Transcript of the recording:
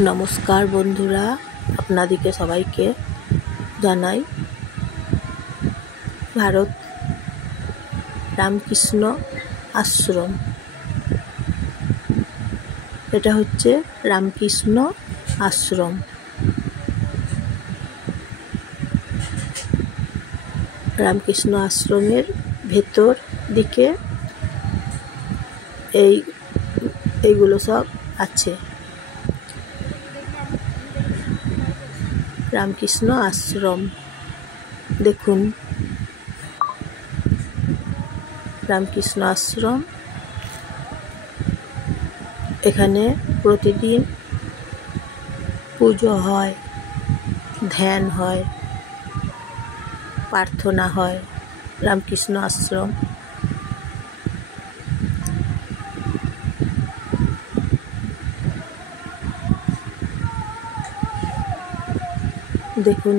নমস্কার বন্ধুরা, আপনাদেরকে সবাইকে জানাই ভারত রামকৃষ্ণ আশ্রম। এটা হচ্ছে রামকৃষ্ণ আশ্রম। রামকৃষ্ণ আশ্রমের ভেতর দিকে এইগুলো সব আছে। রামকৃষ্ণ আশ্রম দেখুন, রামকৃষ্ণ আশ্রম। এখানে প্রতিদিন পুজো হয়, ধ্যান হয়, প্রার্থনা হয়। রামকৃষ্ণ আশ্রম দেখুন।